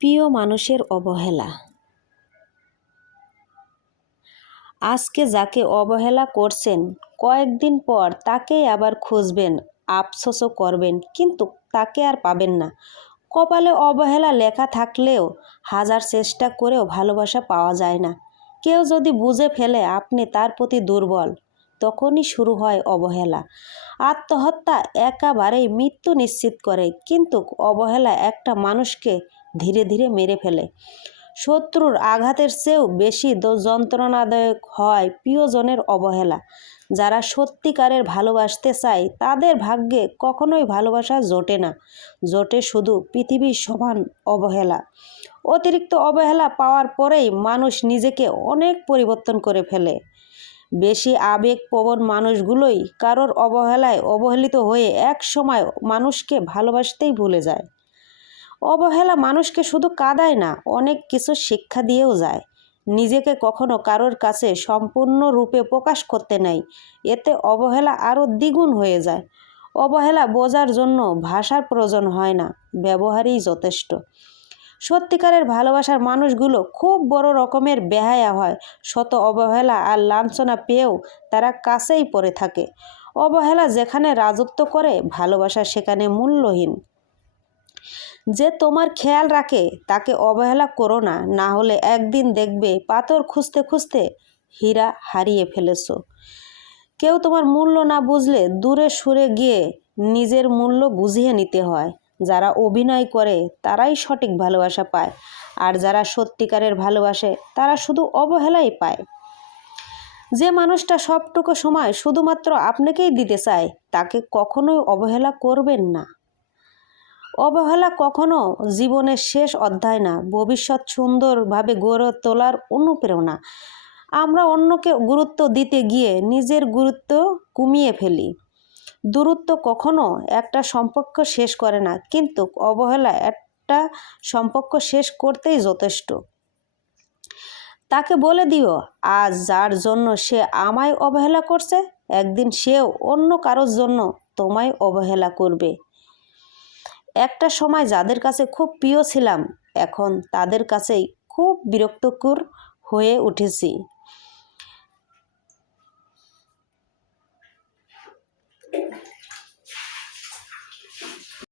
প্রিয় মানুষের অবহেলা। আজকে যাকে অবহেলা করছেন কয়েকদিন পর তাকেই আবার খুঁজবেন, আফসোসও করবেন, কিন্তু তাকে আর পাবেন না। কপালে অবহেলা লেখা থাকলেও হাজার চেষ্টা করেও ভালোবাসা পাওয়া যায় না। কেউ যদি বুঝে ফেলে আপনি তার প্রতি দুর্বল, তখনই শুরু হয় অবহেলা। আত্মহত্যা একেবারেই মৃত্যু নিশ্চিত করে, কিন্তু অবহেলা একটা মানুষকে ধীরে ধীরে মেরে ফেলে। শত্রুর আঘাতের চেয়েও বেশি যন্ত্রণাদায়ক হয় প্রিয়জনের অবহেলা। যারা সত্যিকারের ভালোবাসতে চায় তাদের ভাগ্যে কখনোই ভালোবাসা জোটে না, জোটে শুধু পৃথিবীর সমান অবহেলা। অতিরিক্ত অবহেলা পাওয়ার পরেই মানুষ নিজেকে অনেক পরিবর্তন করে ফেলে। বেশি আবেগপ্রবণ মানুষগুলোই কারোর অবহেলায় অবহেলিত হয়ে এক সময় মানুষকে ভালোবাসতেই ভুলে যায়। অবহেলা মানুষকে শুধু কাঁদায় না, অনেক কিছু শিক্ষা দিয়েও যায়। নিজেকে কখনো কারোর কাছে সম্পূর্ণরূপে প্রকাশ করতে নেই, এতে অবহেলা আরও দ্বিগুণ হয়ে যায়। অবহেলা বোঝার জন্য ভাষার প্রয়োজন হয় না, ব্যবহারই যথেষ্ট। সত্যিকারের ভালোবাসার মানুষগুলো খুব বড় রকমের বেহায়া হয়। শত অবহেলা আর লাঞ্ছনা পেয়েও তারা কাছেই পড়ে থাকে। অবহেলা যেখানে রাজত্ব করে, ভালোবাসা সেখানে মূল্যহীন। যে তোমার খেয়াল রাখে তাকে অবহেলা করো না, না হলে একদিন দেখবে পাথর খুঁজতে খুঁজতে হীরা হারিয়ে ফেলেছো। কেউ তোমার মূল্য না বুঝলে দূরে সরে গিয়ে নিজের মূল্য বুঝিয়ে নিতে হয়। যারা অভিনয় করে তারাই সঠিক ভালোবাসা পায়, আর যারা সত্যিকারের ভালোবাসে তারা শুধু অবহেলাই পায়। যে মানুষটা সবটুকু সময় শুধুমাত্র আপনাকেই দিতে চায় তাকে কখনোই অবহেলা করবেন না। অবহেলা কখনো জীবনের শেষ অধ্যায় না, ভবিষ্যৎ সুন্দরভাবে গড়ে তোলার অনুপ্রেরণা। আমরা অন্যকে গুরুত্ব দিতে গিয়ে নিজের গুরুত্ব কমিয়ে ফেলি। দূরত্ব কখনো একটা সম্পর্ক শেষ করে না, কিন্তু অবহেলা একটা সম্পর্ক শেষ করতেই যথেষ্ট। তাকে বলে দিও, আজ যার জন্য সে আমায় অবহেলা করছে, একদিন সেও অন্য কারোর জন্য তোমায় অবহেলা করবে। একটা সময় যাদের কাছে খুব প্রিয় ছিলাম, এখন তাদের কাছেই খুব বিরক্তকর হয়ে উঠেছি।